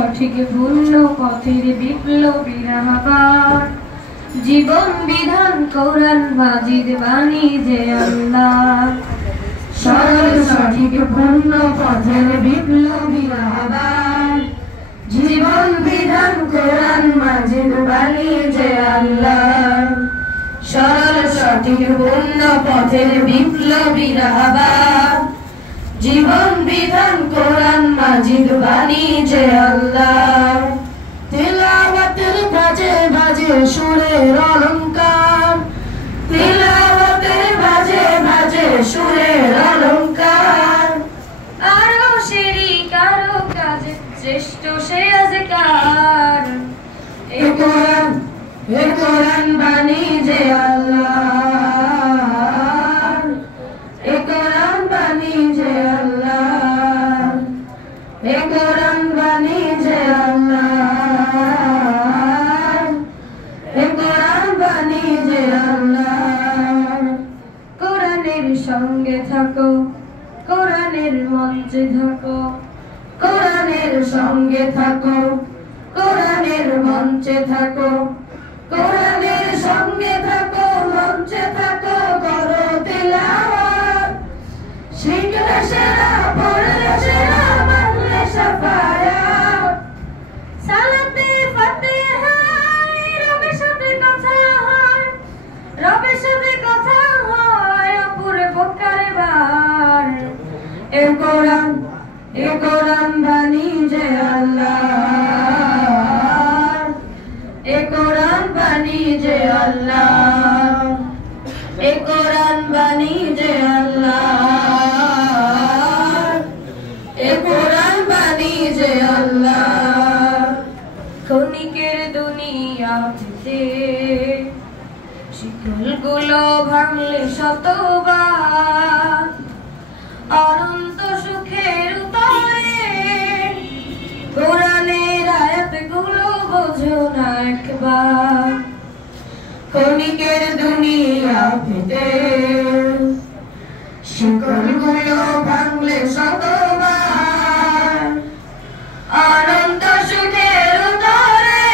সঠিক পূর্ণ পথের বিপ্লবী রাহবার জীবন বিধান কোরআন মাজিদ বাণী যে আল্লাহ সরল সঠিক পূর্ণ পথের বিপ্লবী রাহবার জীবন বিধান কোরআন মাজিদ বাণী যে আল্লাহ সরল সঠিক পূর্ণ পথের বিপ্লবী রাহবার জীবন বিধান কোরআন মাজিদ বাণী যে আল্লাহ তিলাওয়াতের বাজে বাজে সুরের অলংকার তিলাওয়াতের বাজে বাজে সুরের অলংকার আরো সেরি কারো কাজে শ্রেষ্ঠ সে আজকার এ কোরআন বাণী যে আল্লাহ এ কোরআন বাণী যে আল্লাহ এ কোরআন বাণী যে আল্লাহ এ কোরআন বাণী যে আল্লাহ কোরআনের সঙ্গে থাকো কোরআনের মঞ্চে থাকো কোরআনের সঙ্গে থাকো কোরআনের মঞ্চে থাকো কোরআনের সঙ্গে থাকো মঞ্চে থাকো করো তিলাওয়াত শিখলে সেরা পড়লে সেরা মানলে শাফায়াত সালাতে ফাতিহা রবের সাথে কথা হয় রবের সাথে কথা হয় পুরে বকারে বার এ কোরআন বাণী যে আল্লাহ এ কোরআন বাণী যে আল্লাহ এ কোরআন বাণী যে আল্লাহ এ কোরআন বাণী যে আল্লাহ ক্ষণিকের দুনিয়াতে শিকলগুলো ভাঙলে শতবার অনন্ত সুখের উত্তরে কোরআনের আয়াতগুলো বোঝো না একবার ক্ষণিকের দুনিয়াতে শিকলগুলো ভাঙলে শতবার অনন্ত সুখের উত্তরে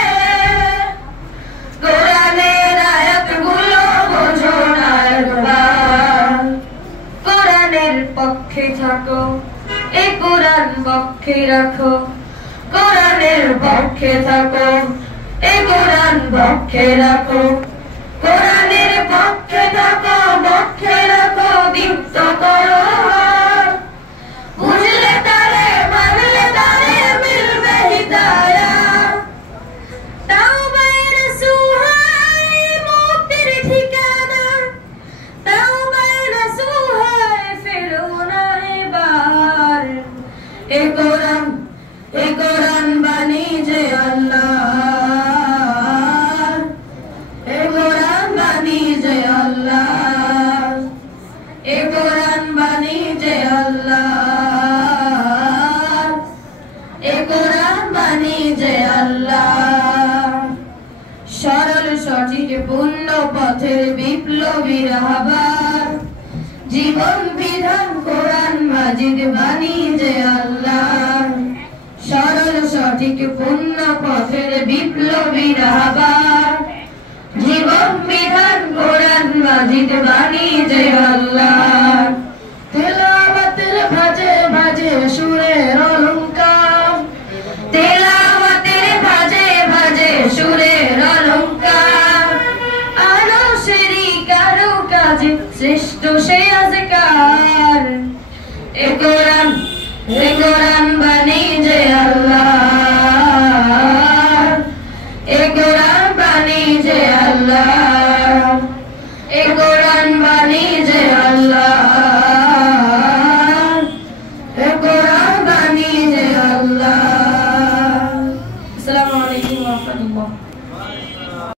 কোরআনের আয়াতগুলো বোঝো না একবার কোরআনের পক্ষে থাকো এ কোরআন পক্ষে রাখো কোরআনের পক্ষে থাকো এ কোরআন পক্ষে রাখো কোরআনের পক্ষে থাকো পক্ষে রাখো দীপ্ত করো বুঝলে তারে মানলে তারে মিলবে হিদায়াত তাওবায়ে রাসূল মুক্তির ঠিকানা তাওবায়ে রাসূল ফেরো না এবার এ কোরআন বাণী যে আল্লাহ এ কোরআন বাণী যে আল্লাহ এ কোরআন বাণী যে আল্লাহ এ কোরআন বাণী যে আল্লাহ সরল সঠিক পূর্ণ পথের বিপ্লবী রাহবার জীবন বিধান কোরআন মাজিদ বাণী যে আল্লাহ সরল সঠিক পূর্ণ পথের বিপ্লবী রাহবার জীবন বিধান কোরআন মাজিদ বাণী যে আল্লাহ তিলাওয়াতের বাজে বাজে সুরের অলংকার তিলাওয়াতের বাজে বাজে সুরের অলংকার আরো সেরি কারো কাজে শ্রেষ্ঠ সে আজকার এ কোরআন বাণী যে আল্লাহ